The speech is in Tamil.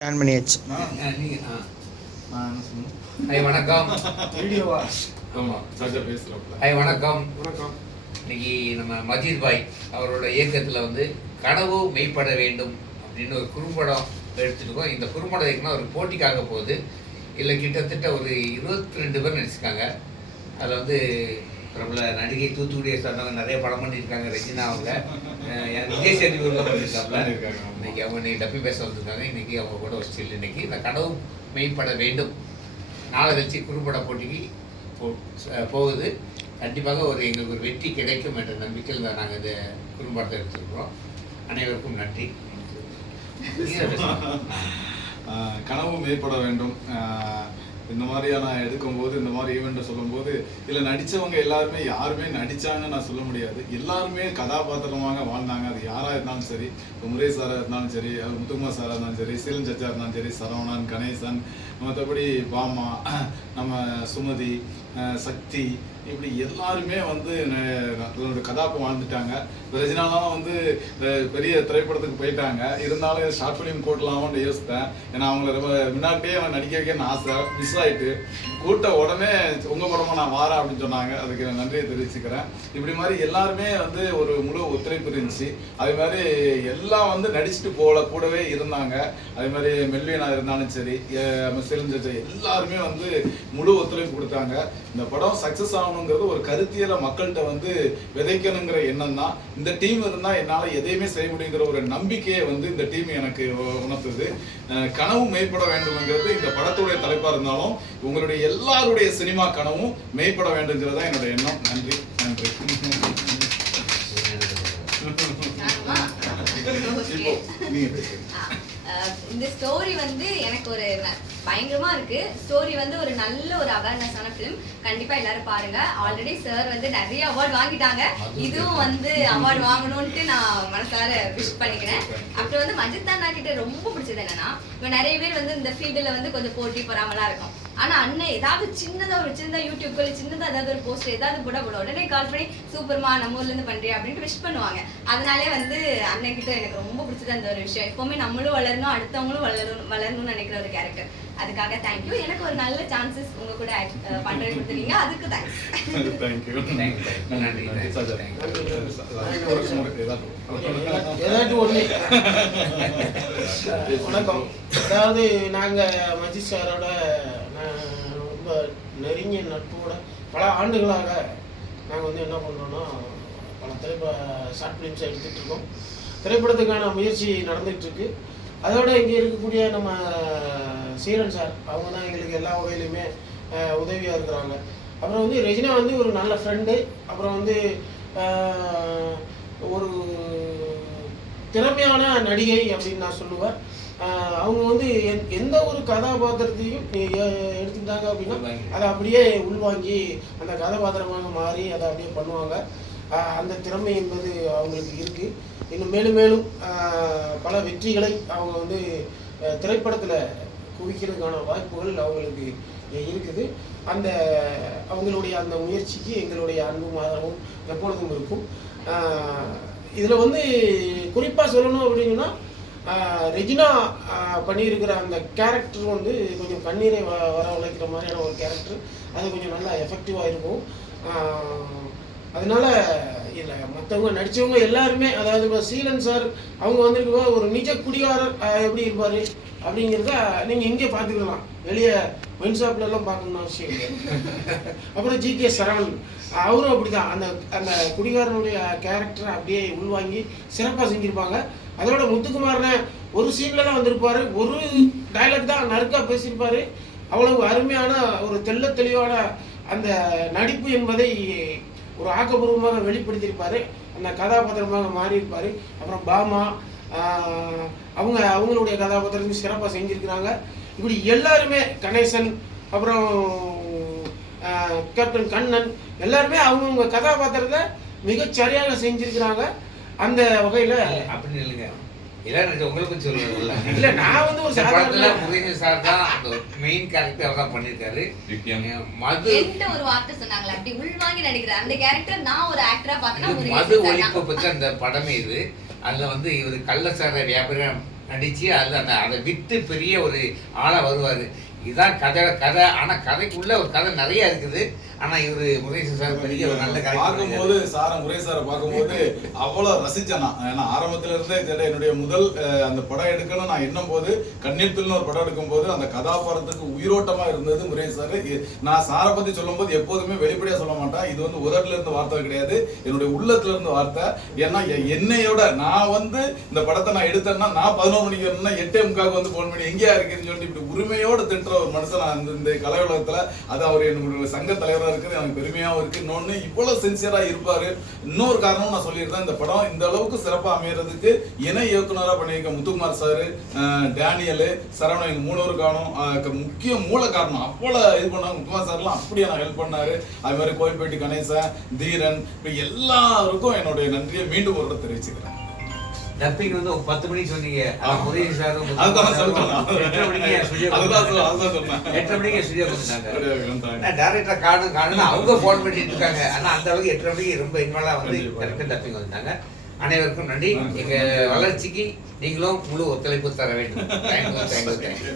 ஸ்கேன் பண்ணியாச்சு? ஐ வணக்கம். வீடியோவா? ஆமா. சார்ஜர் பேசுறப்பல. ஐ வணக்கம். வணக்கம். இன்னைக்கு நம்ம மஜீத் பாய் அவரோட இயக்கத்தில் வந்து கனவு மெய்ப்பட வேண்டும் அப்படின்னு ஒரு குறும்படம் எடுத்துருக்கோம் இந்த குறும்படம் இருக்குன்னா ஒரு போட்டிக்காக போகுது. இல்லை கிட்டத்தட்ட ஒரு இருபத்தி ரெண்டு பேர் நடிச்சிருக்காங்க. அதில் வந்து பிரபல நடிகை தூத்துக்குடியை சார்ந்தவங்க நிறைய படம் பண்ணியிருக்காங்க ரெஜினா அவங்க விஜய் சேதுபதி உள்ள பண்ணியிருக்காப்புல பண்ணியிருக்காங்க. இன்னைக்கு அவங்க இன்னைக்கு டப்பி பேச வந்திருக்காங்க. இன்னைக்கு அவங்க கூட ஒரு ஸ்டில் இன்னைக்கு. இந்த கனவு மெய்ப்பட வேண்டும். நாளை கழிச்சு குறும்பட போட்டிக்கு போகுது. கண்டிப்பாக ஒரு எங்களுக்கு ஒரு வெற்றி கிடைக்கும் என்ற நம்பிக்கையில் தான் நாங்கள் இந்த குறும்படத்தை எடுத்துருக்கிறோம். அனைவருக்கும் நன்றி. நீங்க பேசலாம். ஆஹ் கனவு மேற்பட வேண்டும். இந்த இந்த எடுக்கும் எடுக்கும்போது இந்த மாதிரி ஈவெண்ட்டை சொல்லும்போது இதில் நடித்தவங்க எல்லாருமே யாருமே நடிச்சாங்கன்னு நான் சொல்ல முடியாது. எல்லாருமே கதாபாத்திரமாக வாழ்ந்தாங்க. அது யாராக இருந்தாலும் சரி முரே சாராக இருந்தாலும் சரி முத்துக்குமார் சாராக இருந்தாலும் சரி சீலன் சச்சா இருந்தாலும் சரி சரவணன் கணேசன் மற்றபடி பாமா நம்ம சுமதி சக்தி இப்படி எல்லாருமே வந்து தன்னோட அதோட வாழ்ந்துட்டாங்க. ரஜினாலாம் வந்து பெரிய திரைப்படத்துக்கு போயிட்டாங்க. இருந்தாலும் ஷார்ட் ஃபிலிம் போட்டலாமான்னு யோசித்தேன் ஏன்னா அவங்கள ரொம்ப முன்னாடியே அவன் நடிக்க வைக்கணும்னு ஆசை. மிஸ் ஆகிட்டு கூட்ட உடனே உங்கள் படமாக நான் வாரேன் அப்படின்னு சொன்னாங்க. அதுக்கு நான் நன்றியை தெரிவிச்சுக்கிறேன். இப்படி மாதிரி எல்லாருமே வந்து ஒரு முழு ஒத்துழைப்பு இருந்துச்சு. அதே மாதிரி எல்லாம் வந்து நடிச்சுட்டு போல கூடவே இருந்தாங்க. அதே மாதிரி மெல்வினா இருந்தாலும் சரி செலிஞ்ச எல்லாருமே வந்து முழு ஒத்துழைப்பு கொடுத்தாங்க. இந்த படம் சக்ஸஸ் ஆகணும் ஆகணுங்கிறது ஒரு கருத்தியலை மக்கள்கிட்ட வந்து விதைக்கணுங்கிற எண்ணம் தான் இந்த டீம் இருந்தா என்னால எதையுமே செய்ய முடியுங்கிற ஒரு நம்பிக்கையை வந்து இந்த டீம் எனக்கு உணர்த்துது. கனவு மெய்ப்பட வேண்டும்ங்கிறது இந்த படத்துடைய தலைப்பா இருந்தாலும் உங்களுடைய எல்லாருடைய சினிமா கனவும் மெய்ப்பட வேண்டுங்கிறது தான் என்னோட எண்ணம். நன்றி நன்றி. இப்போ நீங்க இந்த ஸ்டோரி வந்து எனக்கு ஒரு ந- பயங்கரமா இருக்கு. ஸ்டோரி வந்து ஒரு நல்ல ஒரு அவேர்னஸான ஃபிலிம் கண்டிப்பா எல்லாரும் பாருங்க. ஆல்ரெடி சார் வந்து நிறைய அவார்ட் வாங்கிட்டாங்க. இதுவும் வந்து அவார்ட் வாங்கணும்ட்டு நான் மனசார விஷ் பண்ணிக்கிறேன். அப்புறம் வந்து மஜித் அண்ணா கிட்ட ரொம்ப பிடிச்சது என்னன்னா இப்போ நிறைய பேர் வந்து இந்த ஃபீல்டில் வந்து கொஞ்சம் போட்டி பொறாமலாம் இருக்கும் ஆனா அண்ணன் ஏதாவது சின்னதா ஒரு சின்னதா யூடியூப்ல சின்னதா ஏதாவது ஒரு போஸ்ட் ஏதாவது போட போட உடனே கால் பண்ணி சூப்பர்மா நம்ம ஊர்ல இருந்து பண்றியா? அப்படின்ட்டு விஷ் பண்ணுவாங்க. அதனாலே வந்து அண்ணன் கிட்ட எனக்கு ரொம்ப பிடிச்சது அந்த ஒரு விஷயம். எப்பவுமே நம்மளும் வளரணும் அடுத்தவங்களும் வளரணும் வளரணும்னு நினைக்கிற ஒரு கேரக்டர் அதுக்காக தேங்க்யூ எனக்கு ஒரு நல்ல சான்சஸ் உங்க கூட பண்றது கொடுத்துருக்கீங்க அதுக்கு தேங்க்ஸ் வணக்கம். அதாவது நாங்க மஜித் சாரோட ரொம்ப நெருங்கிய நட்போட பல ஆண்டுகளாக நாங்கள் வந்து என்ன பண்ணுறோன்னா பல திரைப்பட ஷார்ட் ஃபிலிம்ஸை எடுத்துட்டு இருக்கோம். திரைப்படத்துக்கான முயற்சி நடந்துகிட்ருக்கு. அதோட இங்கே இருக்கக்கூடிய நம்ம சீரன் சார் அவங்க தான் எங்களுக்கு எல்லா வகையிலுமே உதவியாக இருக்கிறாங்க. அப்புறம் வந்து ரெஜினா வந்து ஒரு நல்ல ஃப்ரெண்டு அப்புறம் வந்து ஒரு திறமையான நடிகை அப்படின்னு நான் சொல்லுவேன். அவங்க வந்து எந்- எந்த ஒரு கதாபாத்திரத்தையும் எடுத்துக்கிட்டாங்க அப்படின்னா. அதை அப்படியே உள்வாங்கி அந்த கதாபாத்திரமாக மாறி அதை அப்படியே பண்ணுவாங்க. அந்த திறமை என்பது அவங்களுக்கு இருக்கு. இன்னும் மேலும் மேலும் பல வெற்றிகளை அவங்க வந்து திரைப்படத்தில் குவிக்கிறதுக்கான வாய்ப்புகள் அவங்களுக்கு இருக்குது. அந்த அவங்களுடைய அந்த முயற்சிக்கு எங்களுடைய அன்பும் ஆதரவும் எப்பொழுதும் இருக்கும். இதில் வந்து குறிப்பாக சொல்லணும் அப்படின்னா ரெஜினா பண்ணியிருக்கிற அந்த கேரக்டர் வந்து கொஞ்சம் கண்ணீரை வ வரவழைக்கிற மாதிரியான ஒரு கேரக்டர் அது கொஞ்சம் நல்லா எஃபெக்டிவாக இருக்கும். அதனால இல்லை மற்றவங்க நடித்தவங்க எல்லாருமே அதாவது இப்போ சீலன் சார் அவங்க வந்திருக்க ஒரு நிஜ குடிகாரர் எப்படி இருப்பார் அப்படிங்கிறத நீங்கள் இங்கே பார்த்துக்கலாம். வெளியே ஒயின் ஷாப்லலாம் பார்க்கணும்னு அவசியம் இல்லை. அப்புறம் ஜி கே சரவணன். அவரும் அப்படிதான். அந்த அந்த குடிகாரனுடைய கேரக்டரை அப்படியே உள்வாங்கி சிறப்பாக செஞ்சுருப்பாங்க. அதோட முத்துக்குமார்னு ஒரு சீன்லலாம் தான் ஒரு டைலாக் தான் நறுக்கா பேசியிருப்பார். அவ்வளவு அருமையான ஒரு தெள்ள தெளிவான அந்த நடிப்பு என்பதை ஒரு ஆக்கப்பூர்வமாக வெளிப்படுத்தியிருப்பாரு அந்த கதாபாத்திரமாக மாறியிருப்பார். அப்புறம் பாமா அவங்க அவங்களுடைய கதாபாத்திரத்தையும் சிறப்பாக செஞ்சிருக்கிறாங்க. இப்படி எல்லாருமே கணேசன் அப்புறம் கேப்டன் கண்ணன் எல்லாருமே அவங்கவுங்க கதாபாத்திரத்தை மிகச்சரியாக சரியாக செஞ்சிருக்கிறாங்க. அந்த வகையில் அப்படின்னு இல்லைங்க. இது உங்களுக்கும் சொல்லுவாங்கல்ல இல்ல நான் வந்து ஒரு சாதாரண சார் தான் அந்த மெயின் கேரக்டர் தான் பண்ணியிருக்காரு. மது என்கிட்ட ஒரு வார்த்தை சொன்னாங்களே அப்படி உள்வாங்கி நடிக்கிற அந்த கேரக்டர் நான் ஒரு ஆக்டரா பார்த்தேன்னா மது ஒழிப்பு. பற்றி அந்த படமே இது. அதுல வந்து இவர் கள்ளச்சார வியாபாரம் நடிச்சு அது அந்த அதை விட்டு பெரிய ஒரு ஆளா வருவாரு. இதான் கதை கதை. ஆனா கதைக்குள்ள ஒரு கதை நிறைய இருக்குது. ஆனா இவரு முருகேசன் சார் பெரிய ஒரு நல்ல கதை பார்க்கும்போது சார முறை சாரை பார்க்கும்போது அவ்வளவு ரசிச்சேன் நான். ஏன்னா ஆரம்பத்துல இருந்தே இதுல என்னுடைய முதல் அந்த படம் எடுக்கணும் நான் எண்ணும் போது கண்ணீர்த்துள்னு ஒரு படம் எடுக்கும் போது அந்த கதாபாத்திரத்துக்கு உயிரோட்டமா இருந்தது முறை சார். நான் சாரை பத்தி சொல்லும் போது எப்போதுமே வெளிப்படையா சொல்ல மாட்டேன். இது வந்து உதட்டுல இருந்து வார்த்தை கிடையாது. என்னுடைய உள்ளத்துல இருந்து வார்த்தை. ஏன்னா என்னையோட நான் வந்து இந்த படத்தை நான் எடுத்தேன்னா நான் பதினோரு மணிக்கு எட்டே முக்காவுக்கு வந்து போன் பண்ணி எங்கேயா இருக்குன்னு சொல்லிட்டு இப்படி உரிமையோட திட்டுற ஒரு மனுஷன் நான் இந்த- கலை உலகத்துல அது அவர் என்னுடைய சங்க தலைவராக இருக்குது எனக்கு பெருமையாகவும் இருக்கு இன்னொன்னு இவ்வளவு சின்சியரா இருப்பாரு. இன்னொரு காரணம் நான் சொல்லியிருந்தேன் இந்த படம் இந்த அளவுக்கு சிறப்பாக அமையறதுக்கு இணை இயக்குனராக பண்ணியிருக்க முத்துக்குமார் சாரு டேனியலு சரவணன் எங்கள் மூணு காரணம். முக்கிய மூல காரணம் அவ்வளோ இது பண்ணாங்க முத்துக்குமார் சார்லாம் அப்படியே நான் ஹெல்ப் பண்ணாரு. அது மாதிரி கோயில்பேட்டி கணேசன் தீரன் இப்போ எல்லாருக்கும் என்னுடைய நன்றியை மீண்டும் ஒரு தெரிவிச்சுக்கிறேன். டப்பிங் வந்து ஒரு பத்து மணிக்கு சொன்னீங்க. முருகேசன் சார் எட்டரை மணிக்கு. எட்டரை மணிக்கு அப்படியே வந்துட்டாங்க. டேரக்டர் காணும் காணும் அவங்க ஃபோன் பண்ணிட்டு இருக்காங்க. ஆனா அந்த அளவுக்கு எட்டரை மணிக்கு ரொம்ப இன்வால்வா வந்து. கரெக்டாக டப்பிங் வந்தாங்க. அனைவருக்கும் நன்றி. எங்க வளர்ச்சிக்கு நீங்களும் முழு ஒத்துழைப்பு தர வேண்டும். Thank you thank you thank you